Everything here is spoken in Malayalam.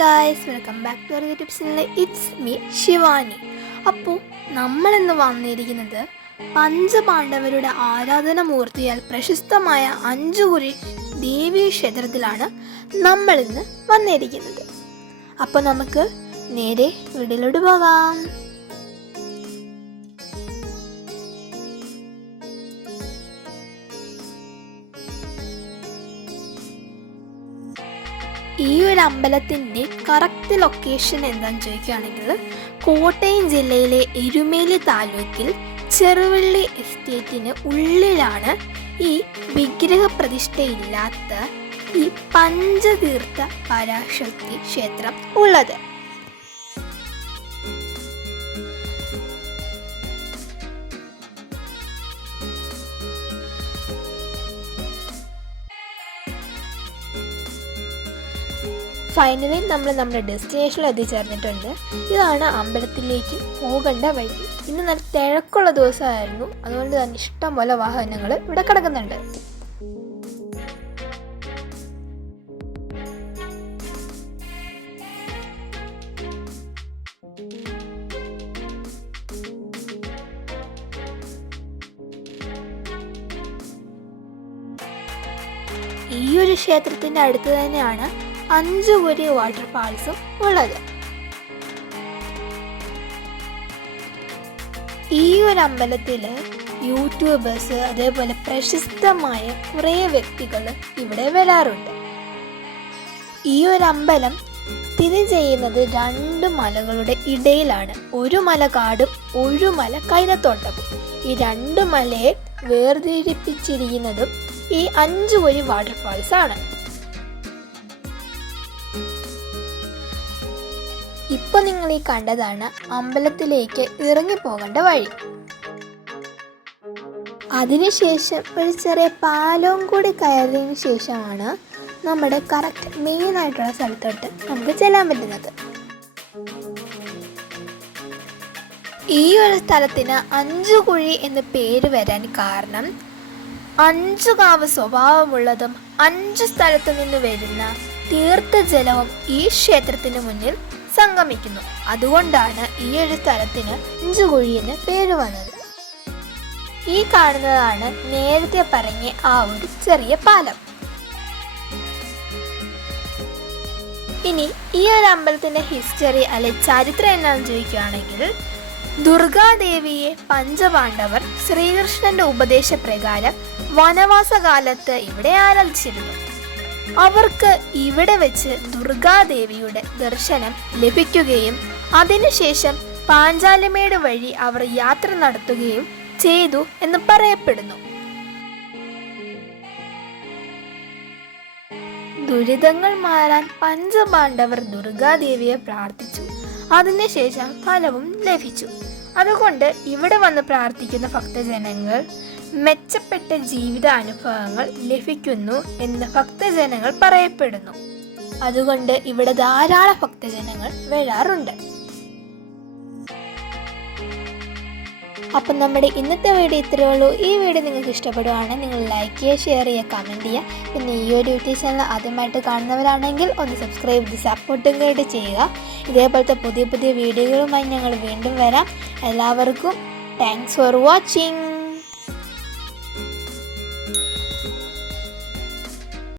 Guys welcome back to our channel it's me Shivani അപ്പോൾ നമ്മളിന്ന് വന്നിരിക്കുന്നത് പഞ്ചപാണ്ഡവരുടെ ആരാധനമൂർത്തിയാൽ പ്രശസ്തമായ അഞ്ചുകുരി ദേവീ ക്ഷേത്രത്തിലാണ് നമ്മളിന്ന് വന്നിരിക്കുന്നത്. അപ്പോൾ നമുക്ക് നേരെ വീട്ടിലോട്ട് പോകാം. ഈ ഒരു അമ്പലത്തിന്റെ കറക്റ്റ് ലൊക്കേഷൻ എന്താണെന്ന് ചോദിക്കുകയാണെങ്കിൽ കോട്ടയം ജില്ലയിലെ എരുമേലി താലൂക്കിൽ ചെറുവള്ളി എസ്റ്റേറ്റിന് ഉള്ളിലാണ് ഈ വിഗ്രഹ പ്രതിഷ്ഠയില്ലാത്ത ഈ പഞ്ചതീർത്ഥ പരാശക്തി ക്ഷേത്രം ഉള്ളത്. ഫൈനലി നമ്മൾ നമ്മുടെ ഡെസ്റ്റിനേഷനിൽ എത്തിച്ചേർന്നിട്ടുണ്ട്. ഇതാണ് അമ്പലത്തിലേക്ക് പോകേണ്ട വഴി. ഇന്ന് നല്ല തിരക്കുള്ള ദിവസമായിരുന്നു. അതുകൊണ്ട് തന്നെ ഇഷ്ടം പോലെ വാഹനങ്ങൾ ഇവിടെ കിടക്കുന്നുണ്ട്. ഈ ഒരു ക്ഷേത്രത്തിന്റെ അടുത്ത് തന്നെയാണ് അഞ്ചുകുരി വാട്ടർഫാൾസും ഉള്ളത്. ഈ ഒരു അമ്പലത്തിൽ യൂട്യൂബേഴ്സ് അതേപോലെ പ്രശസ്തമായ കുറേ വ്യക്തികൾ ഇവിടെ വരാറുണ്ട്. ഈ ഒരു അമ്പലം സ്ഥിതി ചെയ്യുന്നത് രണ്ട് മലകളുടെ ഇടയിലാണ്. ഒരു മല കാടും ഒരു മല കൈനത്തോട്ടവും. ഈ രണ്ട് മലയെ വേർതിരിപ്പിച്ചിരിക്കുന്നതും ഈ അഞ്ചു വഴി വാട്ടർഫാൾസ് ആണ്. ഇപ്പൊ നിങ്ങൾ ഈ കണ്ടതാണ് അമ്പലത്തിലേക്ക് ഇറങ്ങി പോകേണ്ട വഴി അതിനുശേഷം ഒരു ചെറിയ പാലവും കൂടി കയറിയതിന് ശേഷമാണ് നമ്മുടെ കറക്റ്റ് മെയിൻ ആയിട്ടുള്ള സ്ഥലത്തോട്ട് നമുക്ക് ചെല്ലാൻ പറ്റുന്നത്. ഈ ഒരു സ്ഥലത്തിന് അഞ്ചു കുഴി എന്ന് പേര് വരാൻ കാരണം അഞ്ചു കാവ് സ്വഭാവമുള്ളതും അഞ്ചു സ്ഥലത്തു നിന്ന് വരുന്ന തീർത്ഥജലവും ഈ ക്ഷേത്രത്തിന് മുന്നിൽ സംഗമിക്കുന്നു. അതുകൊണ്ടാണ് ഈ ഒരു സ്ഥലത്തിന് ഇഞ്ചുകുഴി എന്ന് പേര് വന്നത്. ഈ കാണുന്നതാണ് നേരത്തെ പറഞ്ഞ ആ ഒരു ചെറിയ പാലം. ഇനി ഈ ഒരു അമ്പലത്തിന്റെ ഹിസ്റ്ററി അല്ലെ ചരിത്രം എന്നാന്ന് ചോദിക്കുകയാണെങ്കിൽ ദുർഗാദേവിയെ പഞ്ചപാണ്ഡവർ ശ്രീകൃഷ്ണന്റെ ഉപദേശപ്രകാരം വനവാസകാലത്ത് ഇവിടെ ആരാധിച്ചിരുന്നു. അവർക്ക് ഇവിടെ വെച്ച് ദുർഗാദേവിയുടെ ദർശനം ലഭിക്കുകയും അതിനുശേഷം പാഞ്ചാലിമേട് വഴി അവർ യാത്ര നടത്തുകയും ചെയ്തു എന്ന് പറയപ്പെടുന്നു. ദുരിതങ്ങൾ മാറാൻ പഞ്ചപാണ്ഡവർ ദുർഗാദേവിയെ പ്രാർത്ഥിച്ചു. അതിനുശേഷം ഫലവും ലഭിച്ചു. അതുകൊണ്ട് ഇവിടെ വന്ന് പ്രാർത്ഥിക്കുന്ന ഭക്തജനങ്ങൾ മെച്ചപ്പെട്ട ജീവിതാനുഭവങ്ങൾ ലഭിക്കുന്നു എന്ന് ഭക്തജനങ്ങൾ പറയപ്പെടുന്നു. അതുകൊണ്ട് ഇവിടെ ധാരാളം ഭക്തജനങ്ങൾ വരാറുണ്ട്. അപ്പം നമ്മുടെ ഇന്നത്തെ വീഡിയോ ഇത്രയേ ഉള്ളൂ. ഈ വീഡിയോ നിങ്ങൾക്ക് ഇഷ്ടപ്പെടുവാണെങ്കിൽ നിങ്ങൾ ലൈക്ക് ചെയ്യുക ഷെയർ ചെയ്യുക കമന്റ് ചെയ്യുക. പിന്നെ ഈ ഒരു യൂട്യൂബ് ചാനൽ ആദ്യമായിട്ട് കാണുന്നവരാണെങ്കിൽ ഒന്ന് സബ്സ്ക്രൈബ് ചെയ്ത് സപ്പോർട്ടും കൂടി ചെയ്യുക. ഇതേപോലത്തെ പുതിയ പുതിയ വീഡിയോകളുമായി ഞങ്ങൾ വീണ്ടും വരാം. എല്ലാവർക്കും താങ്ക്സ് ഫോർ വാച്ചിങ്